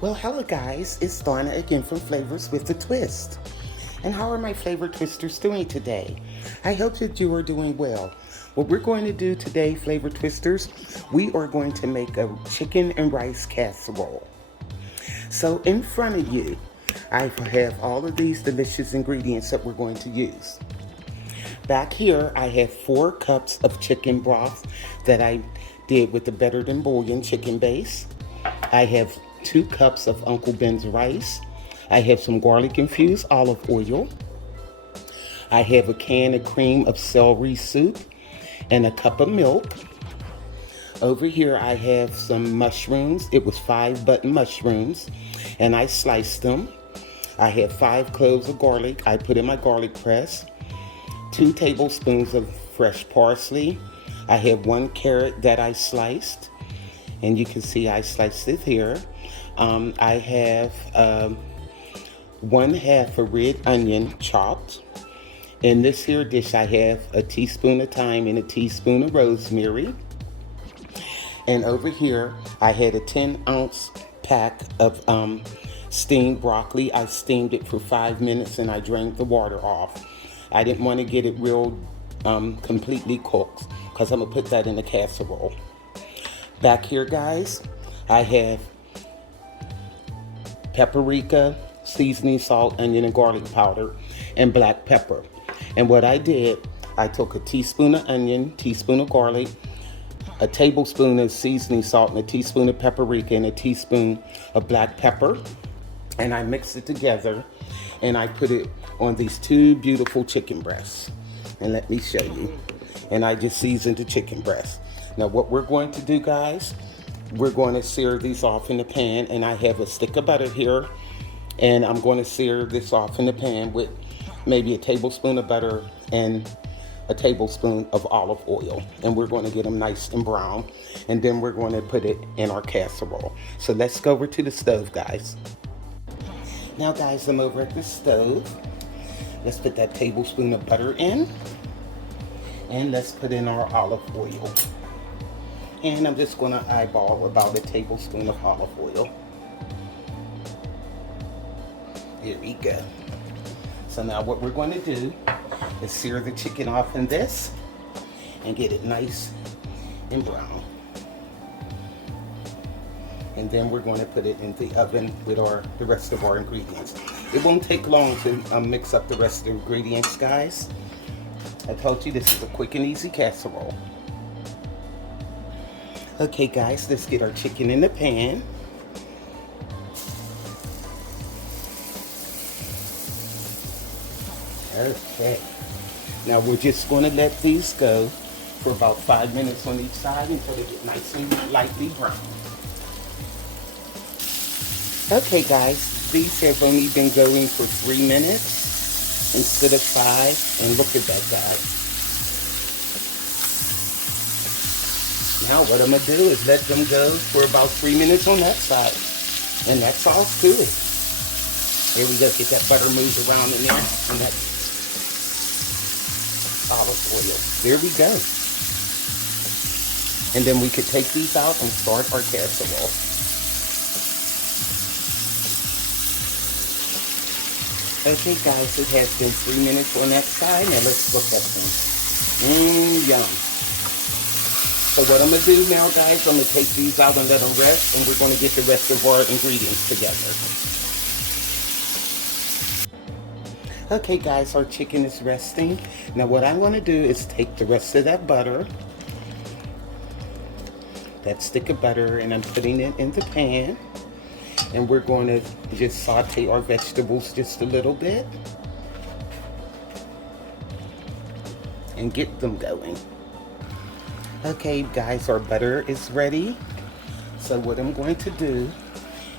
Well, hello guys, it's Donna again from Flavors with a Twist. And how are my flavor twisters doing today? I hope that you are doing well. What we're going to do today, flavor twisters, we are going to make a chicken and rice casserole. So in front of you, I have all of these delicious ingredients that we're going to use. Back here, I have 4 cups of chicken broth that I did with the Better Than Bouillon chicken base. I have 2 cups of Uncle Ben's rice. I have some garlic infused olive oil. I have a can of cream of celery soup and a cup of milk. Over here I have some mushrooms. It was 5 button mushrooms and I sliced them. I have 5 cloves of garlic I put in my garlic press. 2 tablespoons of fresh parsley. I have 1 carrot that I sliced, and you can see I sliced it here. I have 1/2 a red onion chopped. In this here dish I have a teaspoon of thyme and a teaspoon of rosemary. And over here I had a 10-ounce pack of steamed broccoli. I steamed it for 5 minutes and I drained the water off. I didn't want to get it real completely cooked because I'm going to put that in a casserole. Back here, guys, I have paprika, seasoning salt, onion, and garlic powder, and black pepper. And what I did, I took a teaspoon of onion, teaspoon of garlic, a tablespoon of seasoning salt, and a teaspoon of paprika, and a teaspoon of black pepper. And I mixed it together, and I put it on these 2 beautiful chicken breasts. And let me show you. And I just seasoned the chicken breast. Now what we're going to do, guys, we're going to sear these off in the pan, and I have a stick of butter here, and I'm going to sear this off in the pan with maybe a tablespoon of butter and a tablespoon of olive oil, and we're going to get them nice and brown, and then we're going to put it in our casserole. So let's go over to the stove, guys. Now guys, I'm over at the stove. Let's put that tablespoon of butter in, and let's put in our olive oil. And I'm just going to eyeball about a tablespoon of olive oil. Here we go. So now what we're going to do is sear the chicken off in this and get it nice and brown. And then we're going to put it in the oven with the rest of our ingredients. It won't take long to mix up the rest of the ingredients, guys. I told you this is a quick and easy casserole. Okay guys, let's get our chicken in the pan. Okay. Now we're just going to let these go for about 5 minutes on each side until they get nice and lightly brown. Okay guys, these have only been going for 3 minutes instead of 5, and look at that, guys. Now what I'm going to do is let them go for about 3 minutes on that side. And that's all to it. Here we go, get that butter moved around in there, and that olive oil. There we go. And then we could take these out and start our casserole. Okay guys, it has been 3 minutes on that side. Now let's look at them. Yum. So what I'm going to do now, guys, I'm going to take these out and let them rest, and we're going to get the rest of our ingredients together. Okay, guys, our chicken is resting. Now what I'm going to do is take the rest of that butter, that stick of butter, and I'm putting it in the pan. And we're going to just saute our vegetables just a little bit and get them going. Okay guys, our butter is ready. So what I'm going to do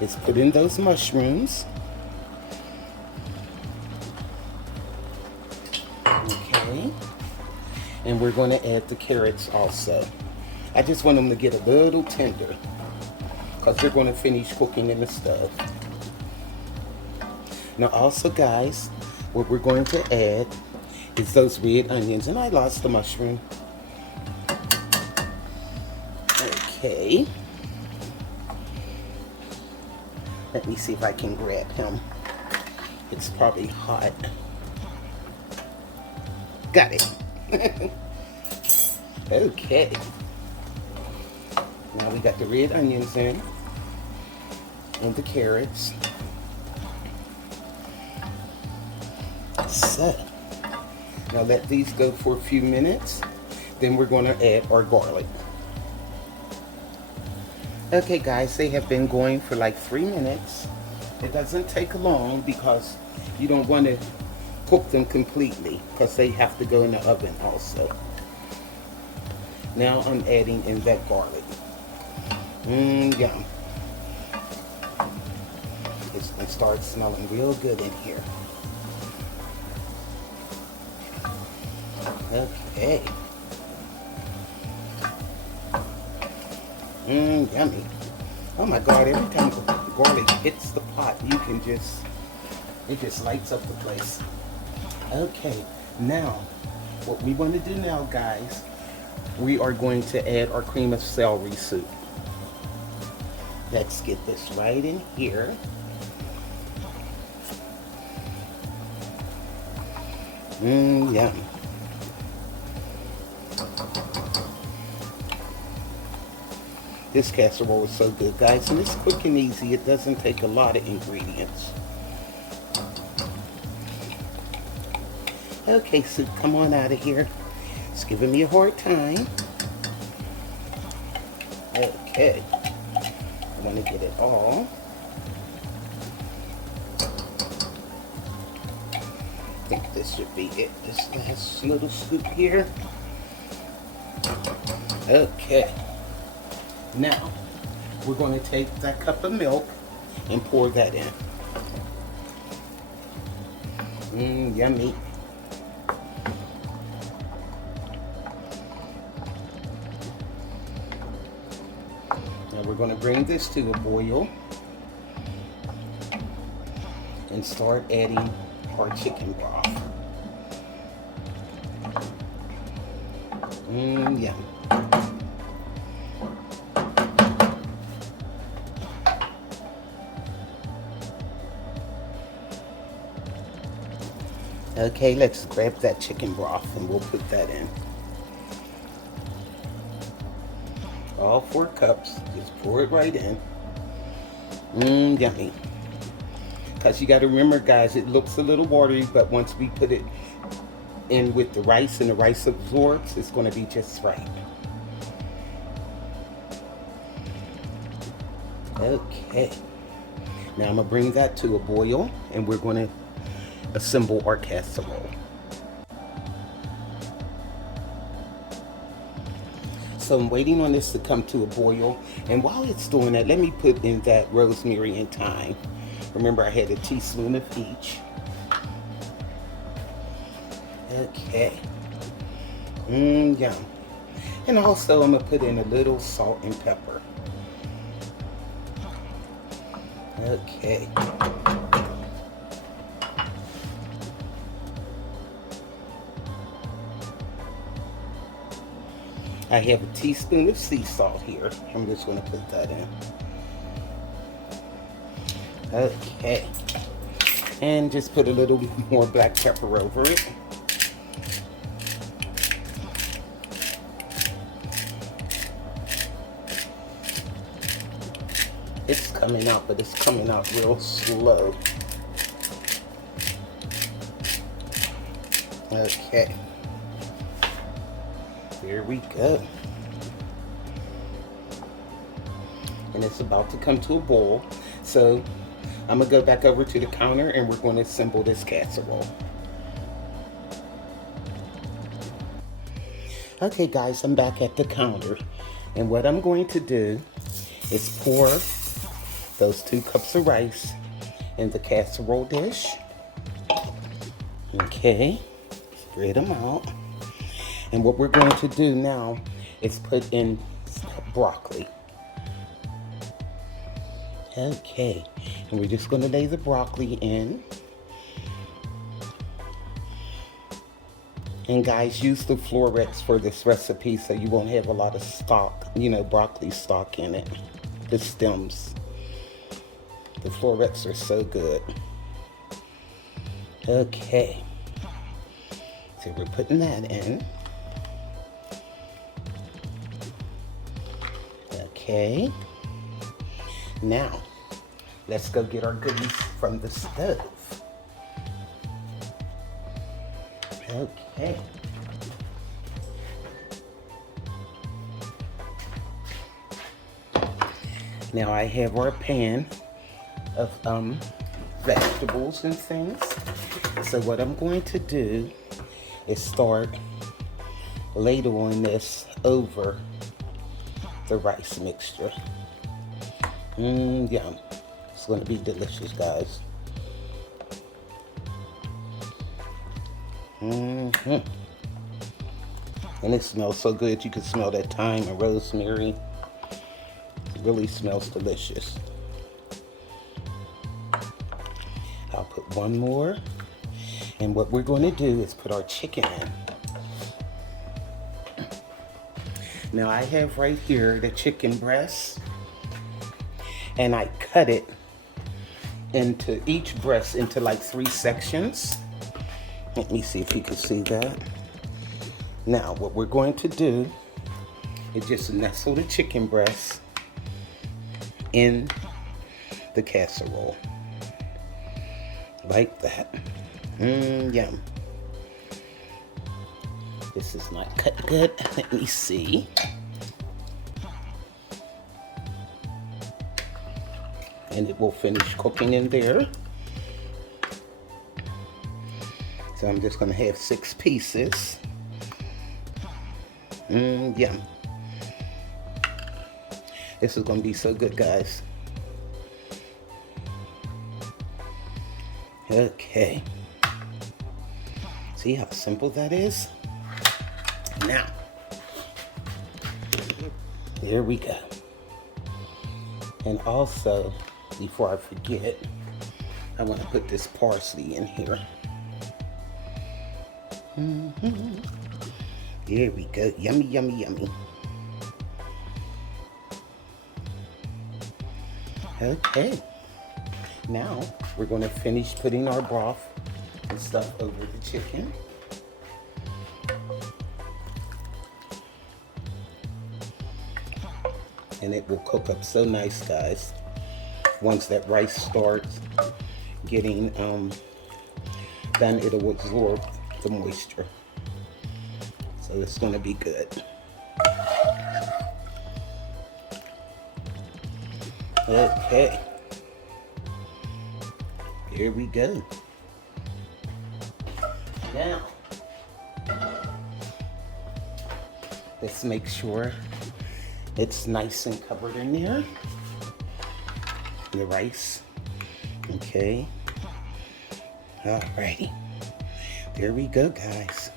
is put in those mushrooms. Okay. And we're going to add the carrots also. I just want them to get a little tender because they're going to finish cooking in the stove. Now also guys, what we're going to add is those red onions, and I lost the mushroom. Okay. Let me see if I can grab him. It's probably hot. Got it. Okay. Now we got the red onions in and the carrots. So, now let these go for a few minutes. Then we're going to add our garlic. Okay guys, they have been going for like 3 minutes. It doesn't take long because you don't want to cook them completely because they have to go in the oven also. Now I'm adding in that garlic. Yum. It's going to start smelling real good in here. Okay. Yummy. Oh my God, every time the garlic hits the pot, you can just, it just lights up the place. Okay, now, what we want to do now, guys, we are going to add our cream of celery soup. Let's get this right in here. Yum. This casserole is so good, guys, and it's quick and easy. It doesn't take a lot of ingredients. Okay, soup, come on out of here. It's giving me a hard time. Okay. I want to get it all. I think this should be it. This last little scoop here. Okay. Now, we're going to take that cup of milk and pour that in. Yummy. Now we're going to bring this to a boil and start adding our chicken broth. Yum. Okay, let's grab that chicken broth and we'll put that in. All 4 cups, just pour it right in. Yummy. Because you got to remember, guys, it looks a little watery, but once we put it in with the rice and the rice absorbs, it's going to be just right. Okay. Now I'm going to bring that to a boil and we're going to assemble our casserole. So I'm waiting on this to come to a boil, and while it's doing that, let me put in that rosemary and thyme. Remember, I had a teaspoon of each. Okay. Yum. And also I'm gonna put in a little salt and pepper. Okay. I have a teaspoon of sea salt here. I'm just going to put that in. Okay. And just put a little more black pepper over it. It's coming out, but it's coming out real slow. Okay. Here we go. And it's about to come to a boil. So I'm gonna go back over to the counter and we're going to assemble this casserole. Okay guys, I'm back at the counter. And what I'm going to do is pour those 2 cups of rice in the casserole dish. Okay, spread them out. And what we're going to do now is put in broccoli. Okay, and we're just going to lay the broccoli in. And guys, use the florets for this recipe so you won't have a lot of stock, broccoli stock in it. The stems, The florets are so good. Okay. So we're putting that in. Okay. Now, let's go get our goodies from the stove. Okay. Now I have our pan of vegetables and things. So what I'm going to do is start ladling this over the rice mixture. Yum. It's going to be delicious, guys. And it smells so good. You can smell that thyme and rosemary. It really smells delicious. I'll put one more. And what we're going to do is put our chicken in. Now I have right here the chicken breast. And I cut it into each breast into like 3 sections. Let me see if you can see that. Now what we're going to do is just nestle the chicken breast in the casserole. Like that. Yum. This is not cut good. Let me see. And it will finish cooking in there. So I'm just gonna have 6 pieces. Yum. This is gonna be so good, guys. Okay. See how simple that is? Now, there we go. And also, before I forget, I want to put this parsley in here. There we go. Yummy, yummy, yummy. Okay. Now, we're going to finish putting our broth and stuff over the chicken. And it will cook up so nice, guys. Once that rice starts getting done, it'll absorb the moisture. So it's going to be good. Okay. Here we go. Now, let's make sure it's nice and covered in there. The rice. Okay. Alrighty. There we go, guys.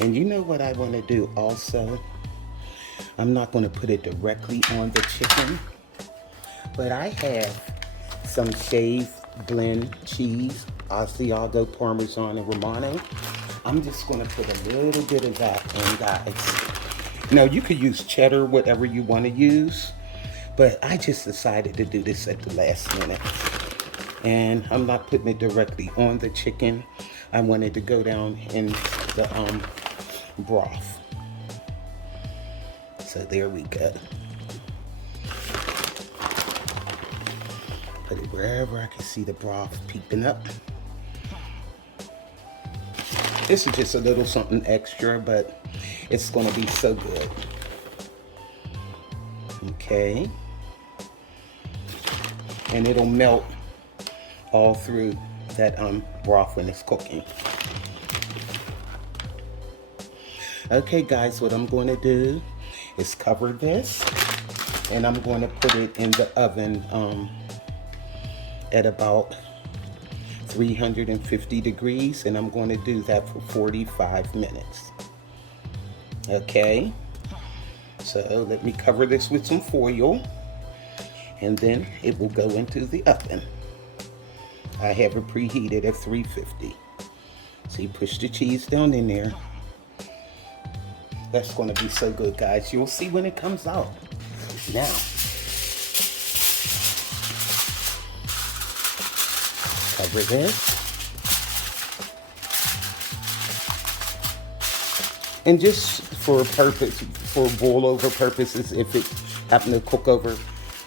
And you know what I want to do also? I'm not going to put it directly on the chicken, but I have some shaved blend cheese, Asiago, Parmesan, and Romano. I'm just going to put a little bit of that in, guys. Now, you could use cheddar, whatever you want to use, but I just decided to do this at the last minute. And I'm not putting it directly on the chicken. I wanted to go down in the broth. So there we go. Put it wherever I can see the broth peeping up. This is just a little something extra, but it's gonna be so good. Okay. And it'll melt all through that broth when it's cooking. Okay, guys, what I'm going to do is cover this, and I'm going to put it in the oven at about 350 degrees, and I'm going to do that for 45 minutes. Okay, so let me cover this with some foil, and then it will go into the oven. I have it preheated at 350. So you push the cheese down in there. That's going to be so good, guys. You'll see when it comes out. Now, cover this. And just for boil over purposes, if it happen to cook over,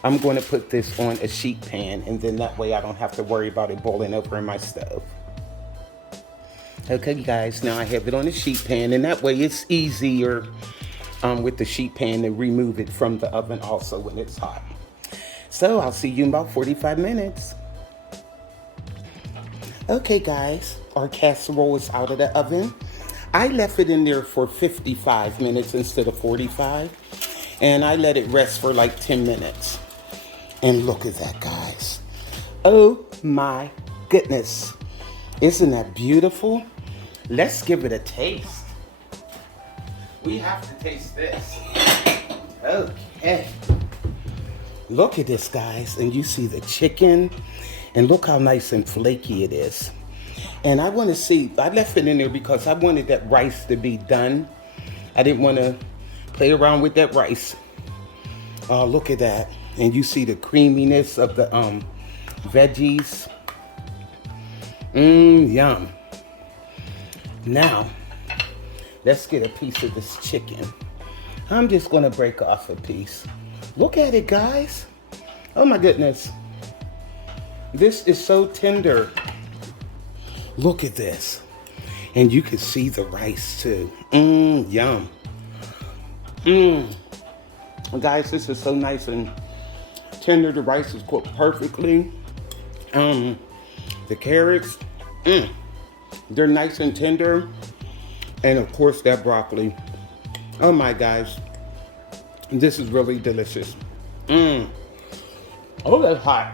I'm going to put this on a sheet pan, and then that way I don't have to worry about it boiling over in my stove. Okay, guys, now I have it on a sheet pan, and that way it's easier with the sheet pan to remove it from the oven also when it's hot. So I'll see you in about 45 minutes. Okay, guys, our casserole is out of the oven. I left it in there for 55 minutes instead of 45, and I let it rest for like 10 minutes. And look at that, guys. Oh my goodness. Isn't that beautiful? Let's give it a taste. We have to taste this. Okay. Look at this, guys. And you see the chicken. And look how nice and flaky it is. And I want to see, I left it in there because I wanted that rice to be done. I didn't want to play around with that rice. Oh, look at that. And you see the creaminess of the veggies. Yum. Now, let's get a piece of this chicken. I'm just going to break off a piece. Look at it, guys. Oh my goodness. This is so tender. Look at this. And you can see the rice too. Yum. Guys, this is so nice and tender. The rice is cooked perfectly. The carrots, they're nice and tender. And of course that broccoli. Oh my guys, this is really delicious. Oh, that's hot.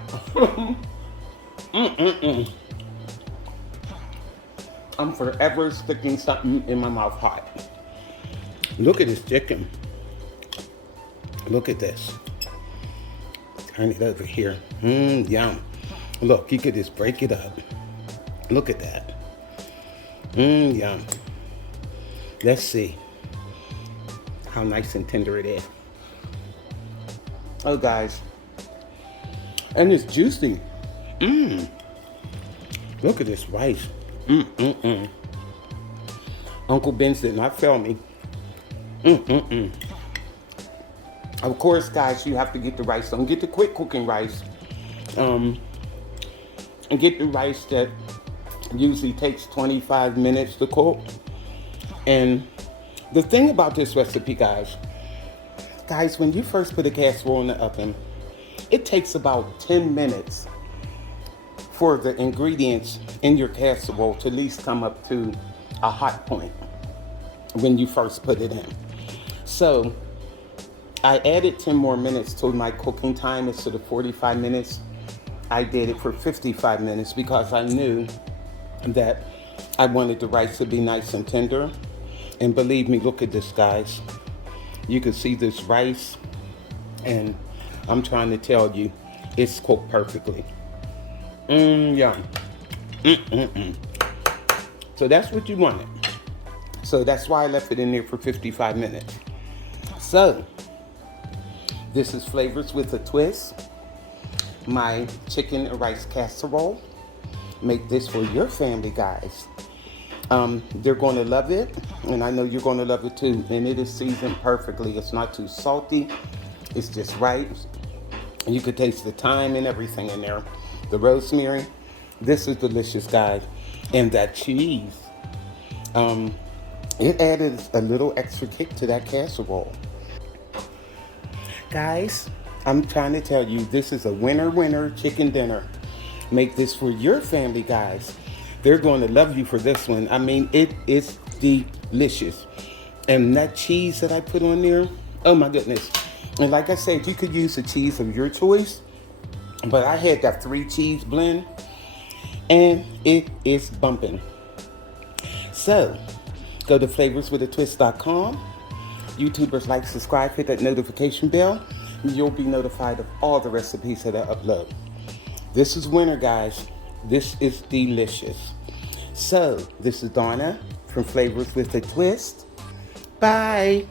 I'm forever sticking something in my mouth hot. Look at this chicken. Look at this. Turn it over here. Yum. Look, you could just break it up. Look at that. Yum. Let's see how nice and tender it is. Oh, guys. And it's juicy. Look at this rice. Uncle Ben's did not fail me. Of course, guys, you have to get the rice. Don't get the quick cooking rice. And get the rice that usually takes 25 minutes to cook. And the thing about this recipe, guys, when you first put a casserole in the oven, it takes about 10 minutes for the ingredients in your casserole to at least come up to a hot point when you first put it in. So I added 10 more minutes to my cooking time instead of 45 minutes. I did it for 55 minutes because I knew that I wanted the rice to be nice and tender. And believe me, look at this, guys. You can see this rice, and I'm trying to tell you, it's cooked perfectly. Yum. So that's what you wanted. So that's why I left it in there for 55 minutes. So this is Flavors with a Twist, my chicken and rice casserole. Make this for your family, guys. They're going to love it, and I know you're going to love it too. And it is seasoned perfectly. It's not too salty. It's just right. And you could taste the thyme and everything in there. The rosemary. This is delicious, guys. And that cheese, it added a little extra kick to that casserole. Guys, I'm trying to tell you, this is a winner chicken dinner. Make this for your family, guys. They're going to love you for this one. I mean, it is delicious. And that cheese that I put on there, oh my goodness. And like I said, you could use the cheese of your choice, but I had that 3 cheese blend, and it is bumping. So, go to flavorswithatwist.com. YouTubers, like, subscribe, hit that notification bell, and you'll be notified of all the recipes that I upload. This is winter, guys. This is delicious. So, this is Donna from Flavors with a Twist. Bye.